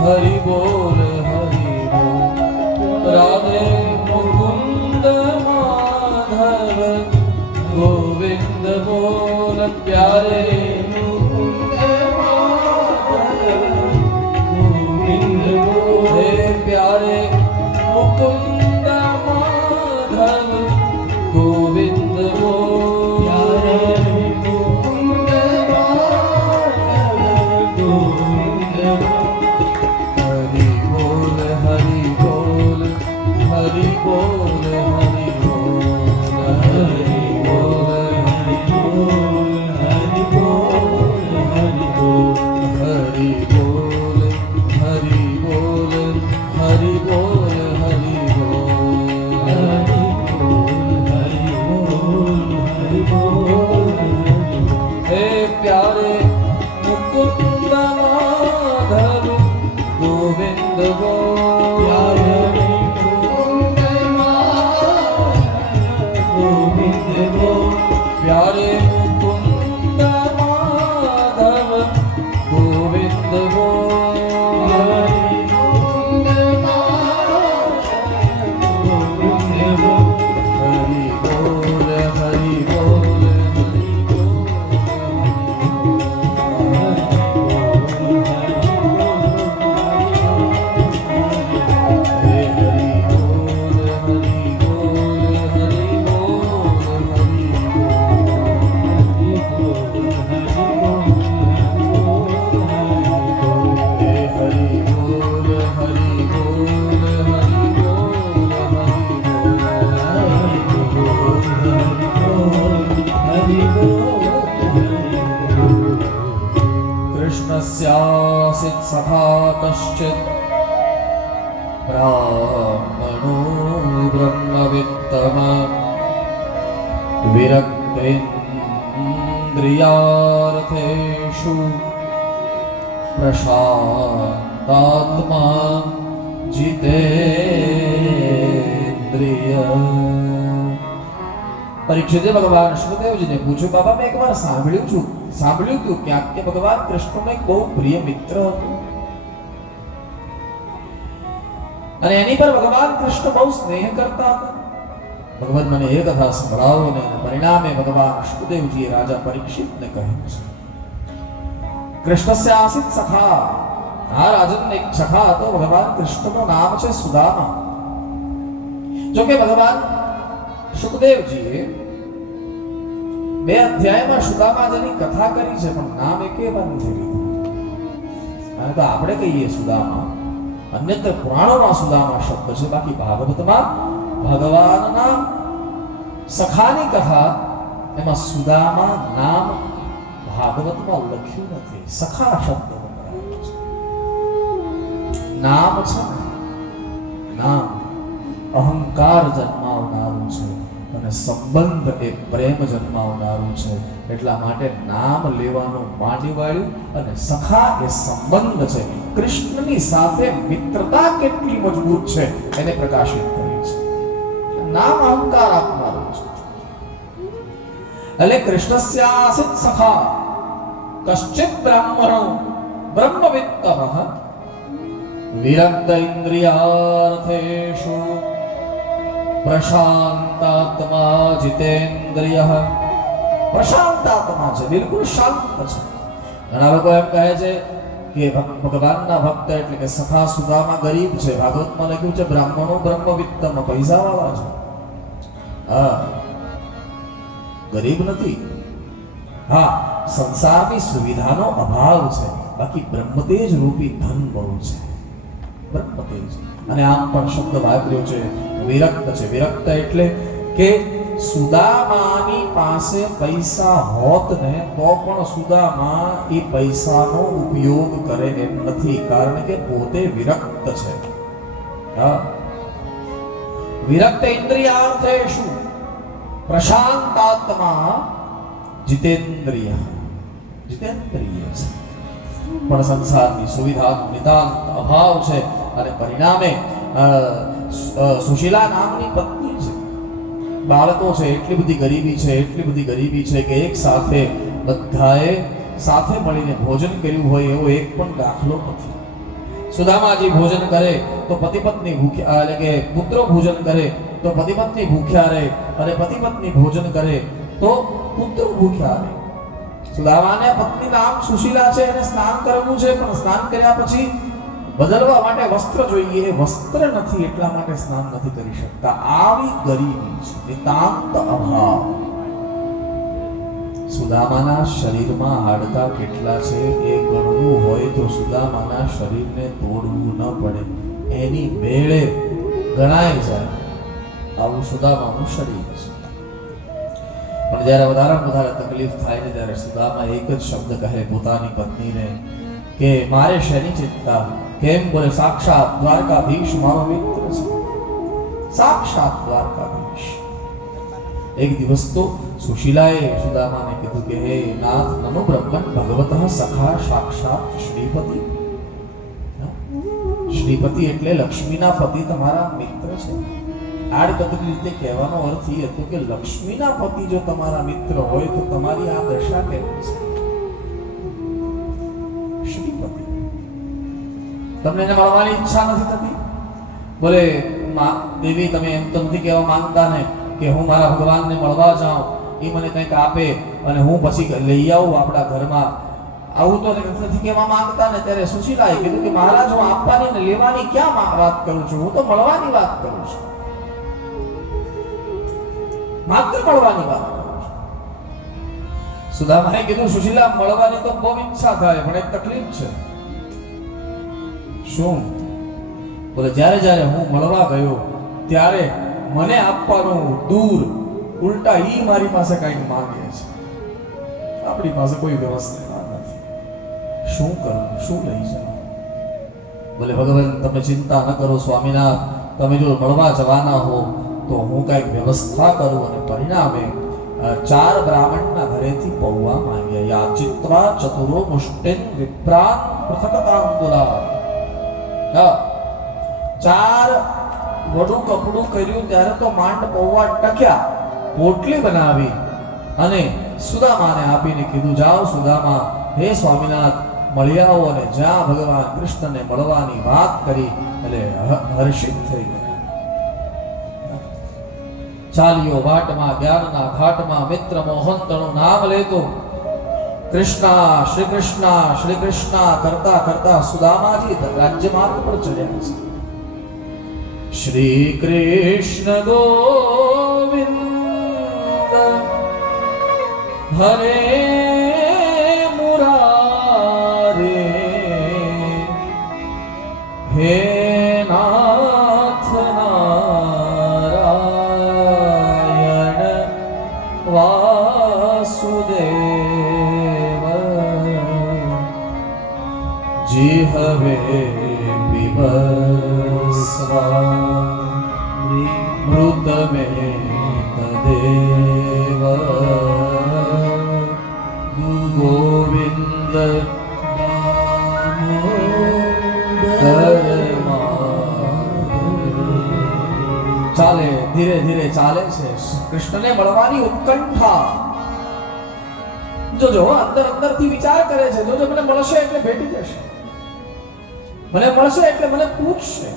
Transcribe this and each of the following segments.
હરિ બોલ રાધે મુકુંદ માધવ ગોવિંદ બોલ પ્યારે મુકુંદ માધવ ગોવિંદ બોલ હે પ્યારે મુકુંદ માધવ ગોવિંદ બોલ પ્યારે મુકુંદ માધવ ગોવિંદ બોલ હરિ બોલ હરિ બોલ હરિ બોલ હરિ બોલ હરિ બોલ હરિ બોલ હરિ બોલ હરિ બોલ હરિ બોલ હરિ બોલ હરિ બોલ હે પ્યારે મુકુંદ માધવ ગોવિંદ બોલ પ્યારે મુકુંદ માધવ ગોવિંદ બોલ હરિ બોલ હરિ બોલ कृष्णस्यासीत् सखा कश्चित् ब्राह्मणो ब्रह्मवित्तम विरक्तेन्द्रियार्थेषु प्रशान्तात्मा जितेन्द्रिय। परीक्षिते भगवान शुकदेवजी ने पूछ्યું બાબા મેં એકવાર સાંભળ્યું હતું કે ભગવાન કૃષ્ણનો એક બહુ પ્રિય મિત્ર હતો અને એની પર ભગવાન કૃષ્ણ બહુ સ્નેહ કરતા હતા. ભગવાન મને એ કથા સંભળાવો ને પરિણામે ભગવાન શુકદેવજીએ રાજા પરીક્ષિતને કહ્યું છે કૃષ્ણસ્ય આસિત સખા. આ રાજન એક સખા હતો. ભગવાન કૃષ્ણનું નામ છે સુદામા. જો કે ભગવાન શુકદેવજીએ 2 અધ્યાયમાં સુદામાજીની કથા કરી છે પણ નામ એકે વાર નથી લીધું. કારણ કે આપણે કહીએ સુદામા, અન્યત્ર પુરાણોમાં સુદામા શબ્દ છે, બાકી ભાગવતમાં ભગવાનના સખાની કથા એમાં સુદામા નામ ભાગવતમાં લખ્યું નથી. સખા શબ્દ વપરાયો છે. નામ છે નામ અહંકાર જન્માવનારું છે અને સંબંધ એ પ્રેમ જન્માવનારું છે. એટલા માટે નામ લેવાનું માંડી વાળ્યું અને સખા એ સંબંધ છે. કૃષ્ણની સાથે મિત્રતા કેટલી મજબૂત છે એને પ્રકાશિત કરી છે. નામ અહંકાર આપનારું છે. એટલે કૃષ્ણસ્યાસિત સખા કશ્ચિત બ્રાહ્મણો બ્રહ્મવિત્તમઃ વિરક્ત ઇન્દ્રિયાર્થેષુ પ્રશાંતાત્મા જીતેન્દ્રિયઃ. પ્રશાંતાત્મા છે, બિલકુલ શાંત છે. ઘણા લોકો એમ કહે છે કે ભગવાનના ભક્ત એટલે કે સખા સુદામા ગરીબ છે. ભાગવતમાં લખ્યું છે બ્રાહ્મણો બ્રહ્મવિત્તમ, પૈસાવાળા છે. હા, ગરીબ નથી. હા, સંસારની સુવિધાનો અભાવ છે, બાકી બ્રહ્મતેજ રૂપી ધન બહુ છે. બ્રહ્મતેજ. અને આમ પણ શબ્દ વાપર્યો છે વિરક્ત છે. વિરક્ત એટલે કે સુદામાની પાસે પૈસા હોત ને તો પણ સુદામા એ પૈસાનો ઉપયોગ કરે એમ નથી, કારણ કે પોતે વિરક્ત છે. હા, વિરક્ત ઇન્દ્રિયાર્થેષુ પ્રશાંતાત્મા જીતેન્દ્રિય. જીતેન્દ્રિય છે પણ સંસારની સુવિધાનો નિતાંત અભાવ છે અને પરિણામે સુશીલા નામની પત્ની છે, બાળકો છે, એટલી બધી ગરીબી છે કે એક સાથે બધાએ સાથે મળીને ભોજન કર્યું હોય એવો એક પણ દાખલો નથી. સુદામાજી ભોજન કરે તો પતિ પત્ની ભૂખ્યા, એટલે કે પુત્રો ભોજન કરે તો પતિ પત્ની ભૂખ્યા રહે, અને પતિ પત્ની ભોજન કરે તો પુત્રો ભૂખ્યા રહે. સુદામાને પત્ની નામ સુશીલા છે, એને સ્નાન કરવું છે, પણ સ્નાન કર્યા પછી બદલવા માટે વસ્ત્ર જોઈએ, એ વસ્ત્ર નથી એટલા માટે સ્નાન નથી કરી શકતા. આવી ગરીબી છે, નિતાંત અભાવ. સુદામાના શરીરમાં હાડકા કેટલા છે એ ગણવું હોય તો સુદામાના શરીરને તોડવું ન પડે, એની બેળે ગણાય જાય. આવું સુદામાનું શરીર છે. પણ જ્યારે વધારે તકલીફ થાય છે ત્યારે સુદામા એક જ શબ્દ કહે પોતાની પત્નીને કે મારે શેની ચિંતા? કેમ? બોલે સાક્ષાત દ્વારકાધીશ મારો મિત્ર છે, સાક્ષાત દ્વારકાધીશ. એક દિવસ તો સુશીલાએ સુદામાને કીધું કે હે નાથ, નમો બ્રહ્મન ભગવતઃ સખા સાક્ષાત શ્રીપતિ. શ્રીપતિ એટલે લક્ષ્મીના પતિ તમારા મિત્ર છે. આડકતરી રીતે કહેવાનો અર્થ એ હતો કે લક્ષ્મીના પતિ જો તમારા મિત્ર હોય તો તમારી આ દશા કેમ છે? શ્રીપતિ, તમને એને મળવાની ઈચ્છા નથી થતી? બોલે દેવી, તમે એમ તો નથી કહેવા માંગતા ને કે હું મારા ભગવાનને મળવા જાઉં, એ મને કંઈક આપે અને હું પછી લઈ આવું આપણા ઘરમાં? આવું તો નથી કહેવા માંગતા ને. ત્યારે સુશીલાએ કીધું કે મહારાજ, હું આપવાની ને લેવાની ક્યાં વાત કરું છું, હું તો મળવાની વાત કરું છું, માત્ર મળવાની વાત કરું છું. સુદામાએ કીધું સુશીલા, મળવાની તો બહુ ઈચ્છા થાય, પણ એક તકલીફ છે. શું? બોલે જ્યારે જ્યારે હું મળવા ગયો ત્યારે મને આપવાનું દૂર, ઉલટા ઈ મારી પાસે કંઈક માંગે છે. આપણી પાસે કોઈ વ્યવસ્થા નથી, શું કરું, શું લઈ જાઉં? બોલે ભગવાન, તમે ચિંતા ન કરો સ્વામીનાથ, તમે જો મળવા જવાના હો તો હું કંઈક વ્યવસ્થા કરું. અને પરિણામે 4 બ્રાહ્મણના ઘરેથી પૌવા માંગ્યા. યાચિત્વા ચતુરો મુષ્ટિન વિપ્રાન પૃથકતાંબુલા. 4 વડું કપડું કર્યું ત્યારે તો માંડ પૌવા ટક્યા, પોટલી બનાવી અને સુદામાને આપીને કીધું, જાઓ સુદામા, હે સ્વામીનાથ મળી આવો. અને જ્યાં ભગવાન કૃષ્ણને મળવાની વાત કરી એટલે હર્ષિત થઈ ગયા. ચાલ્યો વાટમાં જ્ઞાનના ઘાટમાં, મિત્ર મોહનતણું નામ લેતો કૃષ્ણ શ્રી કૃષ્ણ શ્રી કૃષ્ણ કરતા કરતા સુદામાજી રાજ્ય માર્ગ પર ચડ્યા છે. શ્રી કૃષ્ણ ગોવિંદ હરે મુરારે, હે નાથ નારાયણ વાસુદેવ, જીહવે વિવસ્વા મૃત મે તદેવ, ગોવિંદ ચાલે, ધીરે ધીરે ચાલે છે. કૃષ્ણને મળવાની ઉત્કંઠા. જોજો અંદર અંદરથી વિચાર કરે છે, જોજો મને મળશે એટલે ભેટી જશે, મને મળશે એટલે મને પૂછશે,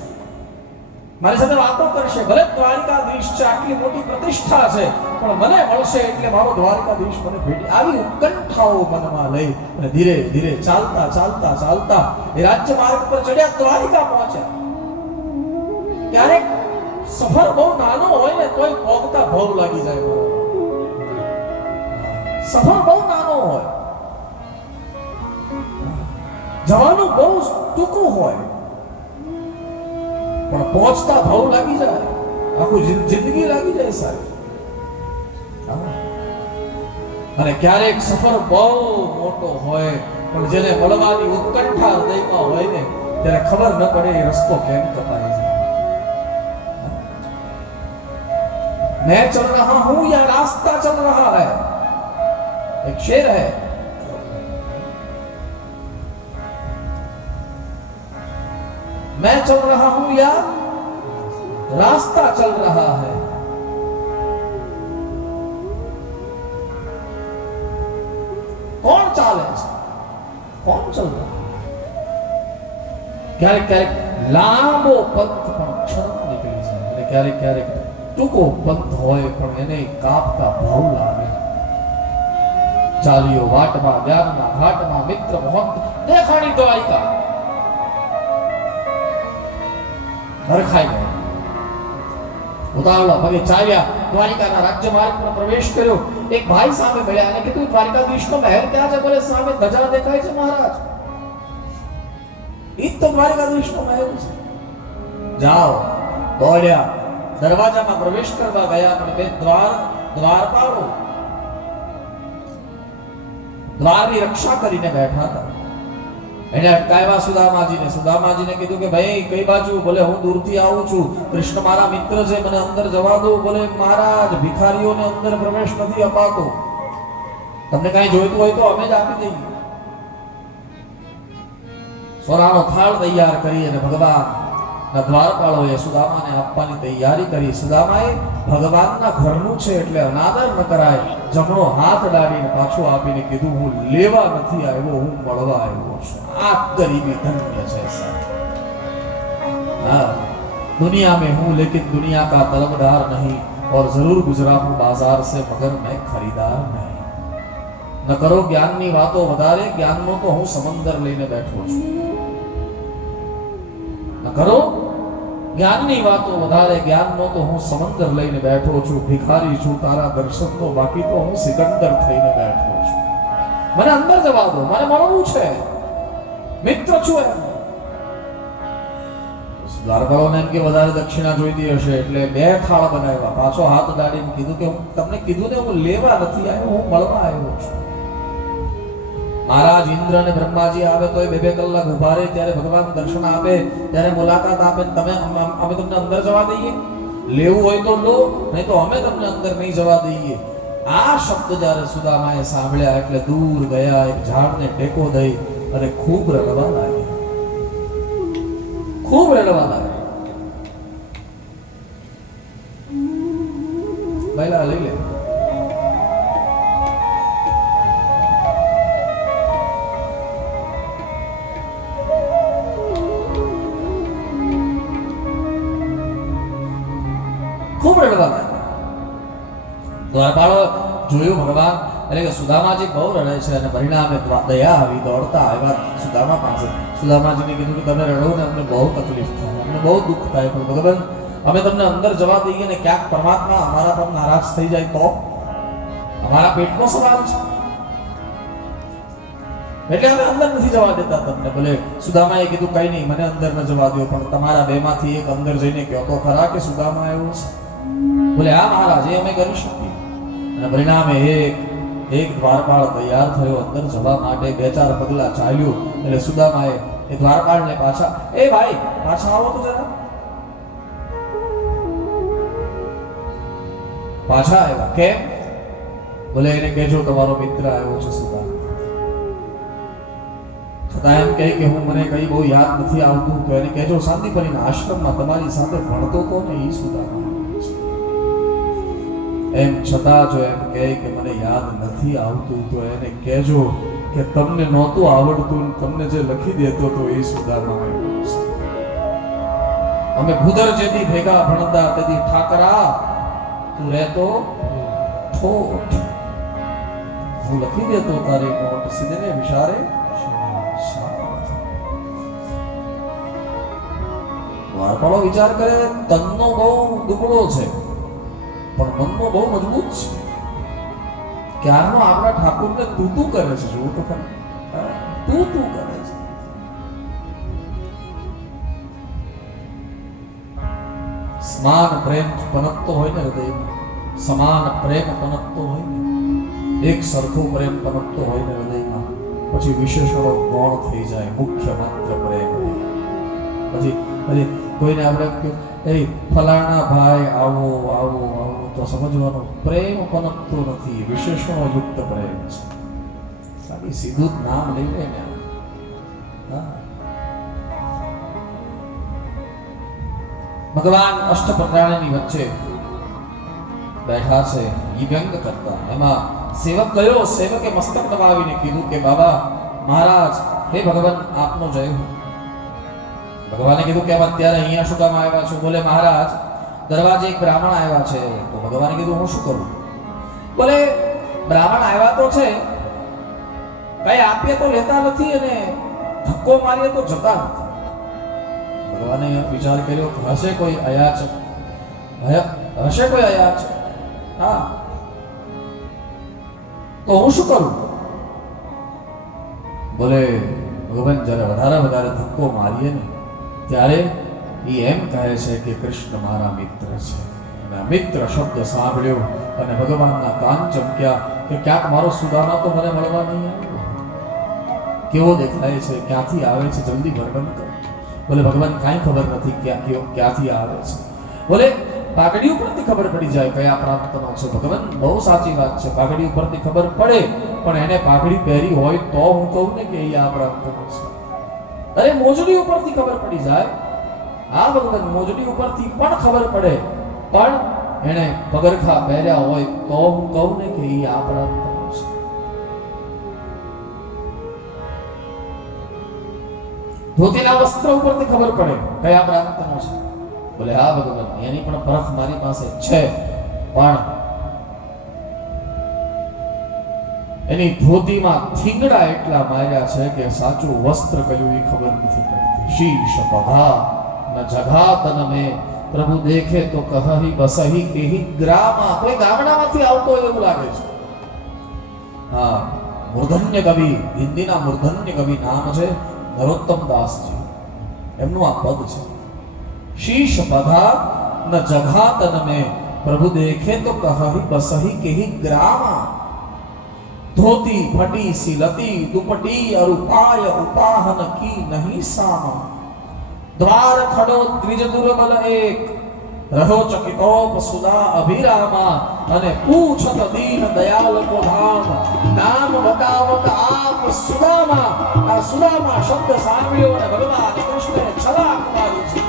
મારી સાથે વાતો કરશે. ભલે દ્વારકાધીશ છે, આટલી મોટી પ્રતિષ્ઠા છે, પણ મને મળશે એટલે મારો દ્વારકાધીશ મને ભેટી. આવી ઉત્કંઠાઓ મનમાં લઈ અને ધીરે ધીરે ચાલતા ચાલતા ચાલતા એ રાજ્ય માર્ગ પર ચડ્યા, દ્વારિકા પહોંચ્યા. ક્યારેક સફર બહુ નાનો હોય ને તોય પોગતા ભવ લાગી જાય. સફર બહુ નાનો હોય, જવાનું બહુ ટૂંકું હોય, પણ પહોંચતા ભાવ લાગી જાય, આખું જિંદગી લાગી જાય સાહેબ. અને ક્યારેક સફર બહુ મોટો હોય, પણ જેને મળવાની ઉત્કંઠા હૃદયમાં હોય ને ત્યારે ખબર ન પડે એ રસ્તો કેમ કપાય છે. मैं चल रहा हूं या रास्ता चल रहा है, एक शेर है. मैं चल रहा हूं या रास्ता चल रहा है. कौन चाले છે, कौन चल रहा है? ક્યારેક ક્યારેક લાંબો પંથ પણ ક્ષણમાં નીકળી જાય અને ક્યારેક ક્યારેક ટૂંકો પંથ હોય પણ એને કાપતા ભાવ લાગે. ચાલ્યો વાટમાં જ્ઞાનના ઘાટમાં મિત્ર મોહંત દેખાણી દ્વારિકા હરખાઈ ગયા. ઉતાવળા પગે ચાલ્યા દ્વારિકાના રાજ્ય માર્ગ પર પ્રવેશ કર્યો. એક ભાઈ સામે મળ્યા અને કીધું દ્વારિકાધીશનો મહેલ ક્યાં છે? બોલે સામે ધજા દેખાય છે મહારાજ. ઈ તો દ્વારિકાધીશનો મહેલ છે. જાઓ. દોડ્યા દરવાજામાં પ્રવેશ કરવા ગયા પણ બે દ્વારપાળો દ્વારની રક્ષા કરીને બેઠા હતા. એને અટકાવ્યા સુદામાજીને. સુદામાજીને કીધું કે ભાઈ કઈ બાજુ? બોલે હું દૂરથી આવું છું, કૃષ્ણ મારા મિત્ર છે, મને અંદર જવા દો. બોલે મહારાજ ભિખારીઓને અંદર પ્રવેશ નથી અપાતો, તમને કઈ જોઈતું હોય તો અમે જ આપી દઈએ. સોનાનો થાળ તૈયાર કરી અને ભગવાનના દ્વારપાળોએ સુદામાને આપવાની તૈયારી કરી. સુદામાએ ભગવાનના ઘરનું છે એટલે અનાદર ન કરાય. જમણો હાથ ડાળીને પાછો આપીને કીધું હું લેવા નથી આવ્યો, હું મળવા આવ્યો છું. આ ગરીબી ધન્ય છે સાહેબ. हाँ, दुनिया में हूं लेकिन दुनिया का तलबदार नहीं और जरूर गुजरा हूं बाजार से मगर मैं खरीदार नहीं. न करो ज्ञाननी वातो વધારે, જ્ઞાનનો તો હું સમંદર લઈને બેઠો છું. ન કરો જ્ઞાનની વાતો વધારે, જ્ઞાનનો તો હું સમંદર લઈને બેઠો છું. ભિખારી છું તારા દર્શનનો, બાકી તો હું સિકંદર થઈને બેઠો છું. મને અંદર જવા દો, મને મળવું છે, મિત્ર છું. એમ દ્વારપાળોને એમ કે વધારે દક્ષિણા જોઈતી હશે એટલે બે થાળ બનાવ્યા. પાછો હાથ ડાળીને કીધું કે હું તમને કીધું ને હું લેવા નથી આવ્યો, હું મળવા આવ્યો છું. મહારાજ ઇન્દ્ર અને બ્રહ્માજી આવે તો બે કલાક ઉભા રહે, ત્યારે ભગવાન દર્શન આપે, ત્યારે મુલાકાત આપે. તમે અમે તમને અંદર જવા દઈએ? લેવું હોય તો લો, નહીં તો અમે તમને અંદર નહીં જવા દઈએ. આ શબ્દ જ્યારે સુદામાએ સાંભળ્યા એટલે દૂર ગયા, એક ઝાડને ટેકો દઈ અને ખૂબ રડવા લાગ્યા. ખૂબ રડવા લાગ્યા. પહેલા લઈ લે. ખૂબ રડવા લાગ્યા. દ્વારપાળો જોયું ભગવાન એટલે કે સુદામાજી બહુ રડે છે અને પરિણામે દયા આવી, દોડતા આવ્યા સુદામા પાસે. સુદામાજીને કીધું કે તમે રડો ને અમને બહુ તકલીફ થાય, અમને બહુ દુઃખ થાય, પણ ભગવાન અમે તમને અંદર જવા દઈએ ને ક્યાંક પરમાત્મા અમારા પર નારાજ થઈ જાય તો? અમારા પેટનો સવાલ છે એટલે અમે અંદર નથી જવા દેતા તમને. ભલે સુદામાએ કીધું કઈ નહીં, મને અંદર ન જવા દો, પણ તમારા બેમાંથી એક અંદર જઈને કહો તો ખરા કે સુદામા આવ્યો છે. બોલે હા મહારાજ, એ અમે કરી શકીએ. અને પરિણામે એક દ્વારપાળ તૈયાર થયો અંદર જવા માટે. બે ચાર પગલા ચાલ્યું એટલે સુદામાએ એ દ્વારપાળને પાછા, એ ભાઈ પાછા આવો તો જરા. પાછા આવ્યા. કેમ? બોલે એને કહેજો તમારો મિત્ર આવ્યો છે સુદામા. છતાં એમ કહે કે હું મને કઈ બહુ યાદ નથી આવતું, તો એને કહેજો શાંતિપરીના આશ્રમમાં તમારી સાથે ભણતો તો ને એ સુદામા. એમ છતાં જો એમ કહે કે મને યાદ નથી આવતું, તો એને કહેજો કે તમને નહોતું આવડતું, તમને જે લખી દેતો તો એ સુદામા આવ્યો છે. અમે ભૂદર જેથી ભેગા ભણતા તેથી ઠાકરા તું રહેતો ઠોઠ, હું લખી દેતો તારી નોટ સીધે ને વિચારે. દ્વારપાળો વિચાર કરે તનનો બહુ દુબળો છે પણ મનનો બહુ મજબૂત છે. ક્યારનો આપણા ઠાકોરને તું કરે છે, જોવું તો ખરું, તું કરે છે. સમાન પ્રેમ પનપતો હોય ને હૃદયમાં, સમાન પ્રેમ પનપતો હોય ને, એક સરખો પ્રેમ પનપતો હોય ને હૃદયમાં, પછી વિશેષણો ગૌણ થઈ જાય. મુખ્ય માત્ર પ્રેમ. પછી કોઈને આપણે એ ફલાણા ભાઈ આવો આવો આવો તો સમજવાનો પ્રેમ પનપતો નથી, વિશેષણો યુક્ત પ્રેમ છે. ખાલી સીધું જ નામ લઈ લે ને. ભગવાન અષ્ટપ્રકારની વચ્ચે બેઠા છે, વ્યંગ કરતા. એમાં સેવક ગયો, સેવકે મસ્તક દબાવીને કીધું કે બાબા મહારાજ, હે ભગવાન આપનો જય હો. ભગવાને કીધું કેમ અત્યારે અહીંયા શું કામ આવ્યા છો? બોલે મહારાજ દરવાજે એક બ્રાહ્મણ આવ્યા છે. તો ભગવાને કીધું હું શું કરું? બોલે બ્રાહ્મણ આવ્યા તો છે, કઈ આપીએ તો લેતા નથી અને ધક્કો મારીએ તો જતા નથી. ભગવાને વિચાર કર્યો હશે કોઈ અયાચક, હશે કોઈ અયાચક. હા, તો હું શું કરું? બોલે ભગવાન જ્યારે વધારે ધક્કો મારીએ ને ત્યારે એ એમ કહે છે કે કૃષ્ણ મારા મિત્ર છે. અને આ મિત્ર શબ્દ સાંભળ્યો અને ભગવાનના કાન ચમક્યા કે ક્યાંક મારો સુદામા તો મને મળવા નહીં આવ્યો. કેવો દેખાય છે, ક્યાંથી આવે છે, જલ્દી વર્ણન કરો. બોલે ભગવાન કાંઈ ખબર નથી ક્યાંથી આવે છે. બોલે પાઘડી ઉપરથી ખબર પડી જાય કયા પ્રાંતનો છે. ભગવાન બહુ સાચી વાત છે, પાઘડી ઉપરથી ખબર પડે, પણ એને પાઘડી પહેરી હોય તો હું કહું ને કે એ આ પ્રાંતનો છે. અરે મોજડી ઉપરથી ખબર પડી જાય. હા ભગવાન મોજડી ઉપરથી પણ ખબર પડે, પણ એને પગરખા પહેર્યા હોય તો હું કહું ને કે એ આ પ્રાંતનો છે. ધોતીના વસ્ત્ર ઉપરથી ખબર પડે કયા પ્રાંતનો છે. બોલે હા ભગવાન એની પણ પરખ મારી પાસે છે, પણ એની ધોતીમાં થીંગડા એટલા માર્યા છે કે સાચું વસ્ત્ર કયું એ ખબર નથી પડતી. શીશ પધા ન જગા તન મે પ્રભુ દેખે તો કહી બસહી કેહી ગ્રામા. કોઈ ગામડામાંથી આવતો એવું લાગે છે. હા, મૂર્ધન્ય કવિ, હિન્દીના મૂર્ધન્ય કવિ નામ છે નરોત્તમ દાસજી, એમનું આ પદ છે. शीश पधा न जगह तन में प्रभु देखे तो कहहि बसहि केहि ग्रामा. धोती फटी सी लती दुपटी अरुपाय उपाहन की नहीं सामा. द्वार खड़ो द्विज दुर्बल एक रहो चकितोप सुदा अभिरामा. અને પૂછત દીન દયાલ કો ધામ નામ બતાવત આપ સુદામા. આ સુદામા શબ્દ સાંભળ્યો અને ભગવાન કૃષ્ણએ છલાક મારી છે.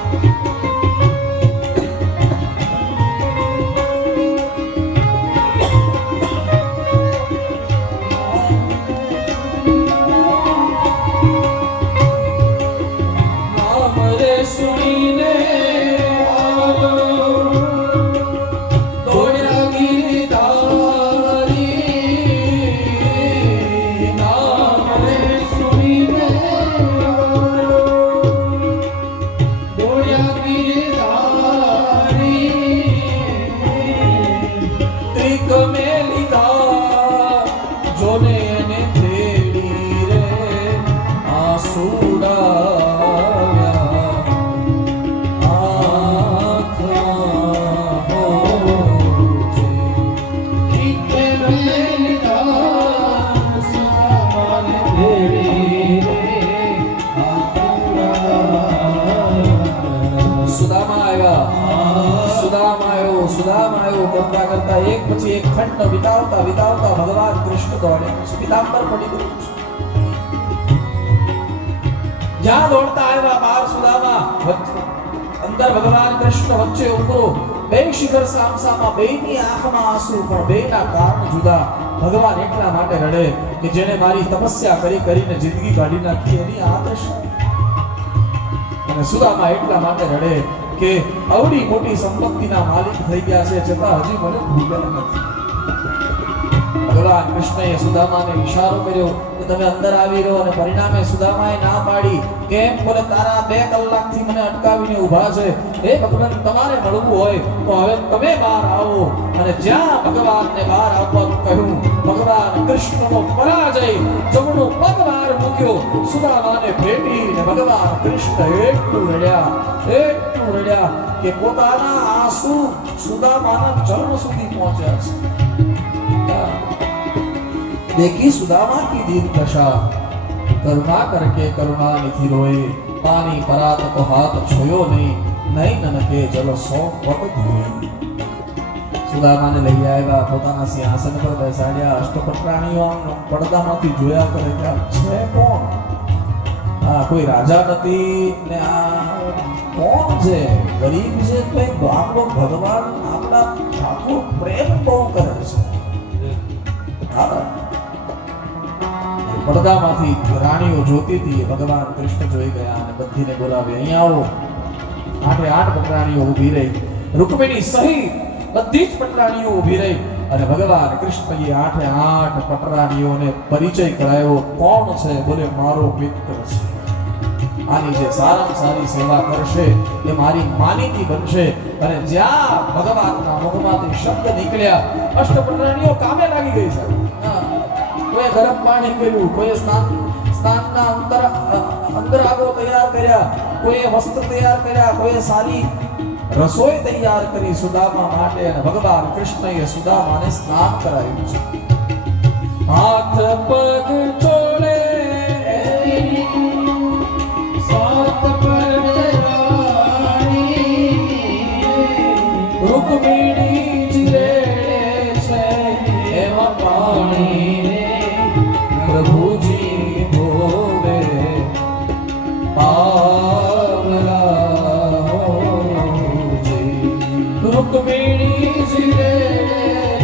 કરતા કરતા એક પછી એક ખંડ વિતાવતા વિતાવતા ભગવાન કૃષ્ણ દોડે પિતાંબર પડી ગયું. જ્યાં દોડતા આવ્યા બાર સુદામા, અંદર ભગવાન કૃષ્ણ વચ્ચે ઉભો. બે શિખર સામસામા, બેની આંખમાં આંસુ, પણ બેના કારણ જુદા. ભગવાન એટલા માટે રડે કે જેને મારી તપસ્યા કરીને જિંદગી કાઢી નાખી એની આ દશા. અને સુદામા એટલા માટે રડે કે આવડી મોટી સંપત્તિના માલિક થઈ ગયા છે છતાં હજી મને ભૂલ્યા નથી. ભગવાન કૃષ્ણએ સુદામાને ઈશારો કર્યો કે તમે અંદર આવી રહો, અને પરિણામે સુદામાએ ના પાડી. કેમ? બોલે તારા 2 કલાકથી મને અટકાવીને ઊભા છે. હે ભગવાન, તમારે મળવું હોય તો હવે તમે બહાર આવો. અને જ્યાં ભગવાનને બહાર આવવાનું કહ્યું, ભગવાન કૃષ્ણનો પરાજય, જમણો પગ બહાર મૂક્યો, સુદામાને ભેટીને ભગવાન કૃષ્ણ એટલું રડ્યા કે પોતાના આંસુ સુદામાના ચરણ સુધી પહોંચ્યા છે. देखी सुदामा की दीन दशा, करुणा करके करुणा निधि रोए. पानी परात तो हाथ छोयो नहीं, नहीं ननके जल सौ वट धोए. સુદામાને લઈ આવ્યા, પોતાના સિંહાસન પર બેસાડ્યા. અષ્ટપટરાણીઓ પડદામાંથી જોયા કરે કે છે કોણ? આ કોઈ રાજા નથી ને આ કોણ છે? ગરીબ છે તો આપણો ભગવાન આપણા ઠાકોર પ્રેમ બહુ કરે છે. હા, પડદામાંથી રાણીઓ જોતી હતી. ભગવાન કૃષ્ણ જોઈ ગયા અને બધીને બોલાવી, અહીંયા આવો. 8 પટરાણીઓ ઊભી રહી. રૂકમિણી સહિત બધી જ પટરાણીઓ ઊભી રહી અને ભગવાન કૃષ્ણએ 8 પટરાણીઓને પરિચય કરાયો. કોણ છે? બોલે મારો મિત્ર છે. આની જે સારામાં સારી સેવા કરશે એ મારી માનીતી બનશે. અને જ્યાં ભગવાનના મુખમાંથી શબ્દ નીકળ્યા, અષ્ટપટરાણીઓ કામે લાગી ગઈ છે. કોઈ ગરમ પાણી કર્યું, કોઈ સ્નાનના અંતરાગો તૈયાર કર્યા, કોઈ વસ્ત્ર તૈયાર કર્યા, કોઈ સારી રસોઈ તૈયાર કરી સુદામા માટે. અને ભગવાન કૃષ્ણએ સુદામાને સ્નાન કરાવ્યું છે. હાથ પગ ચોળે સાત પટરાણી, રૂકમિણી જીરેડે છે એમાં પાણી, પ્રભુજી ભોવે પાવલા હોજી. રૂકમિણી જીરેડે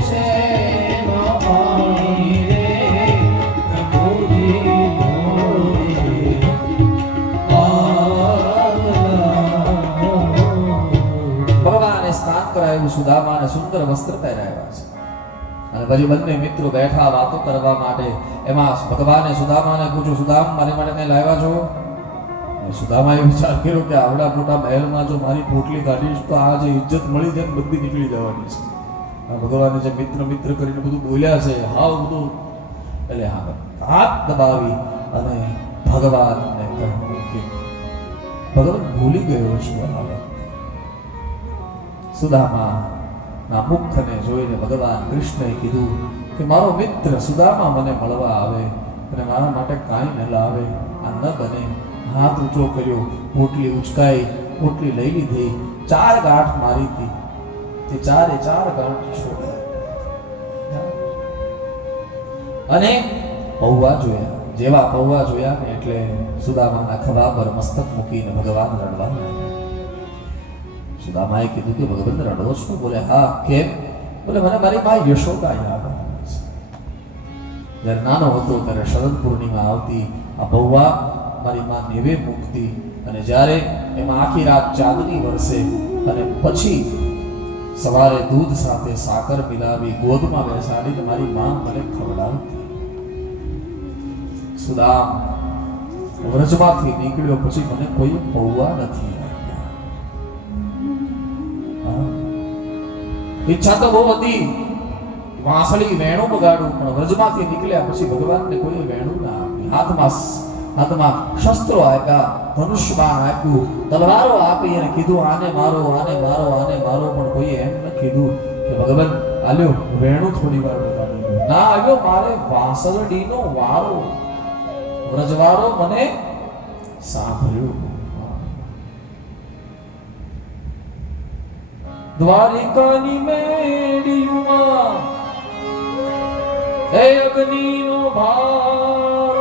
છે એમાં પાણી રે, પ્રભુજી ભોવે પાવલા. ભગવાને સ્નાન કરાવ્યું, સુદામાને સુંદર વસ્ત્ર પહેરાવ્યા છે. અને પછી બંને મિત્રો બેઠા વાતો કરવા માટે. એમાં ભગવાને સુદામાને પૂછ્યું, સુદામ મારી માટે કઈ લાવ્યા છો? સુદામાએ વિચાર કર્યો કે આવડા મોટા મહેલમાં જો મારી પોટલી કાઢીશ તો આ જે ઇજ્જત મળી જાય બધી નીકળી જવાની છે. આ ભગવાને જે મિત્ર મિત્ર કરીને બધું બોલ્યા છે, હાવ બધું, એટલે હાથ દબાવી અને ભગવાનને કહ્યું કે ભગવાન ભૂલી ગયો છું. સુદામા ના મુખને જોઈને ભગવાન કૃષ્ણએ કીધું કે મારો મિત્ર સુદામા મને મળવા આવે અને મારા માટે કાંઈ ન લાવે, આ ન બને. હાથ ઊંચો કર્યો, પોટલી ઉચકાઈ, પોટલી લઈ લીધી. 4 ગાંઠ મારી હતી, તે 4 ગાંઠ છોડી અને પૌવા જોયા. જેવા પૌવા જોયા ને એટલે સુદામાના ખભા પર મસ્તક મૂકીને ભગવાન રડવા લાગ્યા. સુદામાએ કીધું કે ભગવાન રડો છો? બોલે હા. કેમ? બોલે મને મારી મા યશોદા યાદ આવે છે. જ્યારે નાનો હતો ત્યારે શરદ પૂર્ણિમા આવતી, આ પૌવા મારી મા નેવે મૂકતી અને જ્યારે એમાં આખી રાત ચાંદની વરસે અને પછી સવારે દૂધ સાથે સાકર મિલાવી ગોદમાં બેસાડીને મારી મા મને ખવડાવતી. સુદામ વ્રજમાંથી નીકળ્યો પછી મને કોઈ પૌવા નથી. ઈચ્છા તો બહુ હતી, વાંસળી વેણું બગાડું, પણ વ્રજમાંથી નીકળ્યા પછી ભગવાનને કોઈ વેણું ના આપ્યું. હાથમાં શસ્ત્રો આપ્યા, ધનુષ બાણ આપ્યું, તલવારો આપી અને કીધું આને મારો, આને મારો, આને મારો. પણ કોઈ એમ ન કીધું કે ભગવાન આલ્યો વેણું થોડી વાર બગાડી દો. ના, આવ્યો મારે વાંસળીનો વારો, વ્રજવારો મને સાંભળ્યો. દ્વારિકાની મેડીમાં હે અગ્નિનો ભારો,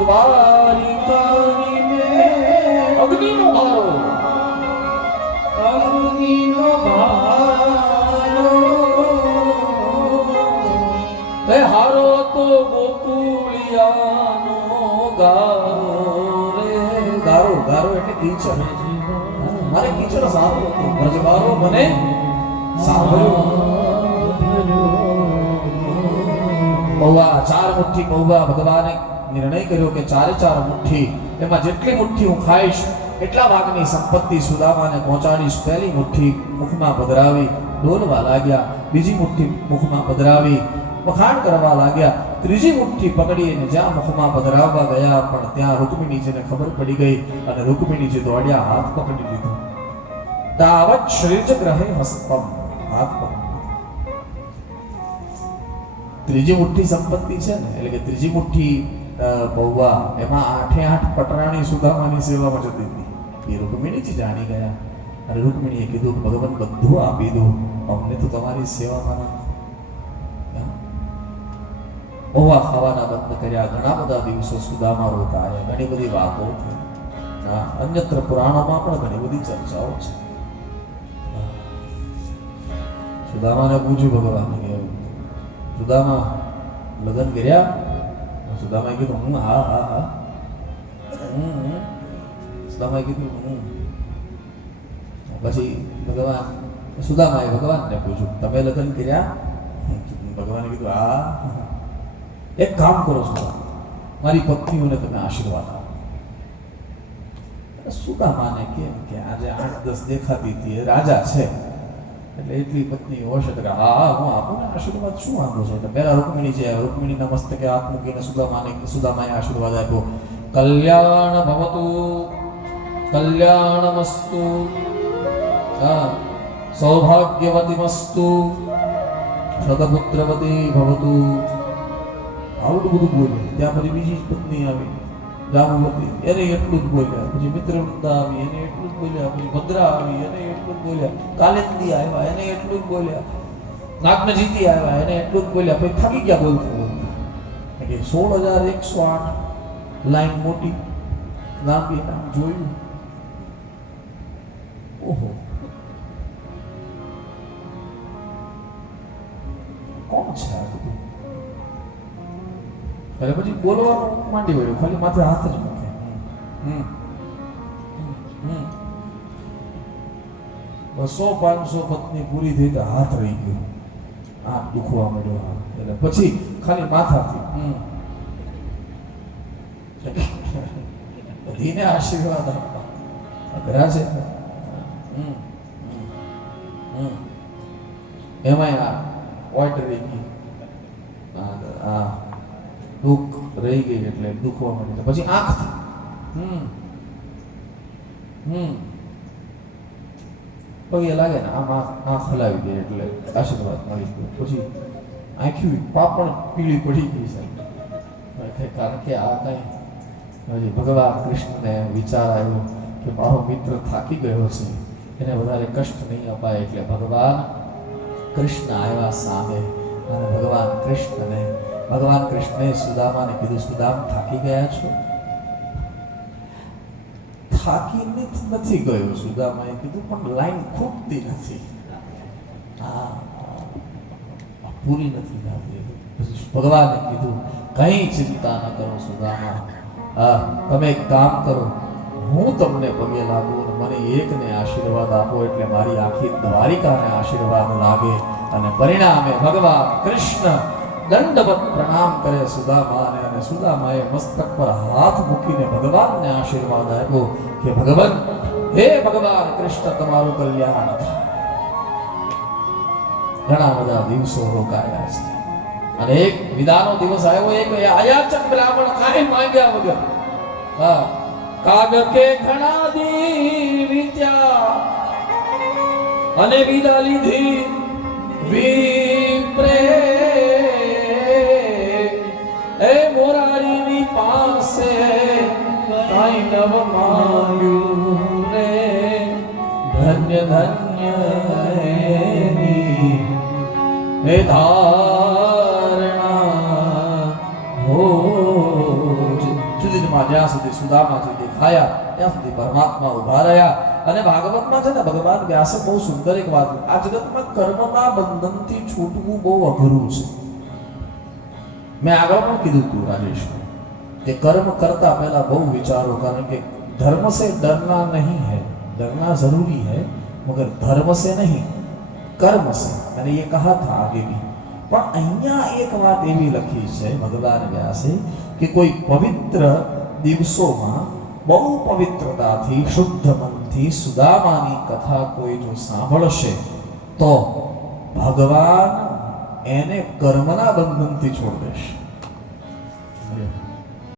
દ્વારિકાની મેં અગ્નિનો ભારો, અગ્નિનો ભારો. હે હારો તો ગોકુળિયાનો ગારો રે. ગારો, ગારો એટલે કીચડ. મારે કીચડ સારો હતો, વ્રજવારો મને સાંભળ્યો. પૌવા 4 મુઠ્ઠી પૌવા. ભગવાને નિર્ણય કર્યો કે 4 મુઠ્ઠી, એમાં જેટલી મુઠ્ઠી હું ખાઈશ એટલા ભાગની સંપત્તિ સુદામાને પહોંચાડીશ. પહેલી મુઠ્ઠી મુખમાં પધરાવી, ડોલવા લાગ્યા. બીજી મુઠ્ઠી મુખમાં પધરાવી, વખાણ કરવા લાગ્યા. ત્રીજી મુઠ્ઠી પકડીને જ્યાં મુખમાં પધરાવવા ગયા પણ ત્યાં રૂકમિણીજીને ખબર પડી ગઈ અને રૂકમિણીજી દોડ્યા, હાથ પકડી લીધો. તાવત શ્રીજ ગ્રહે હસ્તમ, હાથ પકડી. ત્રીજી મુઠ્ઠી સંપત્તિ છે ને, એટલે કે ત્રીજી મુઠ્ઠી પૌવા, એમાં 8 પટરાણી સુદામાની સેવામાં જતી હતી. એ રૂકમિણીજી જાણી ગયા અને રૂકમિણીએ કીધું ભગવાન બધું આપી દો, અમને તો તમારી સેવામાં ના. પૌવા ખાવાના બંધ કર્યા. ઘણા બધા દિવસો સુદામા રોકાયા, ઘણી બધી વાતો થઈ. અન્યત્ર પુરાણોમાં પણ ઘણી બધી ચર્ચાઓ છે. સુદામાને પૂછ્યું ભગવાન, સુદામા લગ્ન કર્યા? સુદામાએ કીધું હું હા હા હા. સુદામાએ કીધું પછી ભગવાન સુદામાએ ભગવાનને પૂછ્યું તમે લગ્ન કર્યા? ભગવાને કીધું હા. એક કામ કરો સુદામા, મારી પત્નીઓને તમે આશીર્વાદ આપો. સુદામાને કેમ કે આજે 8-10 દેખાતી હતી, એ રાજા છે એટલે એટલી પત્ની હશે તો હા હા હું આપું ને આશીર્વાદ, શું વાંધો છે. એટલે પહેલા રૂકમિણી છે, રૂકમિણીના મસ્તકે હાથ મૂકીને સુદામાએ આશીર્વાદ આપ્યો. કલ્યાણ ભવતુ કલ્યાણમસ્તુ સૌભાગ્યવતીમસ્તુ શતપુત્રવતી ભવતુ. આવું બધું બોલ્યા. ત્યાં પછી બીજી જ પત્ની આવી જામવતી, એને એટલું જ બોલ્યા. પછી મિત્રવૃંદા આવી, એને એટલું જ બોલ્યા. પછી ભદ્રા આવી, એને એટલું જ બોલ્યા. કાલિંદી આવ્યા, એને એટલું જ બોલ્યા. નાગનજીતી આવ્યા, એને એટલું જ બોલ્યા. પછી થાકી ગયા બોલતું. 16,108 લાઈન મોટી, લાંબી નામ જોયું. ઓહો, કોણ છે આ બધું? એટલે પછી બોલવાનું માંડી પડ્યું, ખાલી માથે હાથ જ મૂકે. બસો 500 પત્ની પૂરી થઈ તો હાથ રહી ગયો, હાથ દુખવા માંડ્યો. એટલે પછી ખાલી માથાથી બધીને આશીર્વાદ આપવા અઘરા છે. એમાંય આ ઓટ રહી ગઈ, આ દુઃખ રહી ગઈ એટલે દુખવા માંડી. પછી આંખથી પગે લાગે ને આમ આંખ હલાવી દે એટલે આશીર્વાદ મળી ગયો. પછી આંખ્યું પાપણ પીળી પડી ગઈ છે, કારણ કે આ કઈ હજી ભગવાન કૃષ્ણને વિચાર આવ્યો કે મારો મિત્ર થાકી ગયો છે, એને વધારે કષ્ટ નહીં અપાય. એટલે ભગવાન કૃષ્ણ આવ્યા સામે અને ભગવાન કૃષ્ણે સુદામાને કીધું સુદામ થાકી ગયા છો? થાકી નથી ગયો સુદામાએ કીધું, પણ લાઈન ખૂટતી નથી, પૂરી નથી થતી. પછી ભગવાને કીધું કઈ ચિંતા ન કરો સુદામા, તમે એક કામ કરો, હું તમને પગે લાગુ અને મને એકને આશીર્વાદ આપો એટલે મારી આખી દ્વારિકાને આશીર્વાદ લાગે. અને પરિણામે ભગવાન કૃષ્ણ દંડવત પ્રણામ કરે સુદામાને, અને સુદામાએ મસ્તક પર હાથ મૂકીને ભગવાનને આશીર્વાદ આપ્યો કે ભગવાન, હે ભગવાન કૃષ્ણ તમારું કલ્યાણ થાય. ઘણા બધા દિવસો રોકાયા છે અને એક વિદાનો દિવસ આવ્યો. એક આયાચક બ્રાહ્મણ કાંઈ માંગ્યા વગર કાગ કે ઘણા દી વીત્યા અને વિદા લીધી વિપ્રે, એ મોરારીની પાસે કાંઈ નવ માંગ્યું રે, ધન્ય ધન્ય હે ધારણા હો. જ્યાં સુધી સુદામાજી દેખાયા ત્યાં સુધી પરમાત્મા ઉભા રહ્યા. અને ભાગવતમાં છે ને ભગવાન વ્યાસે બહુ સુંદર એક વાત, આ જગતમાં કર્મના બંધનથી છૂટવું બહુ અઘરું છે. મેં આગળ પણ કીધું હતું રાજેશ કે કર્મ કરતા પહેલા બહુ વિચારો, કારણ કે धर्म से डरना नहीं है, डरना जरूरी है मगर धर्म से नहीं कर्म से. मैंने ये कहा था आगे भी. પણ અહીંયા એક વાત એવી લખી છે ભગવાન વ્યાસે કે કોઈ પવિત્ર દિવસોમાં બહુ પવિત્રતાથી શુદ્ધ મનથી સુદામાની કથા કોઈ જો સાંભળશે તો ભગવાન એને કર્મના બંધનથી છોડી દેશે.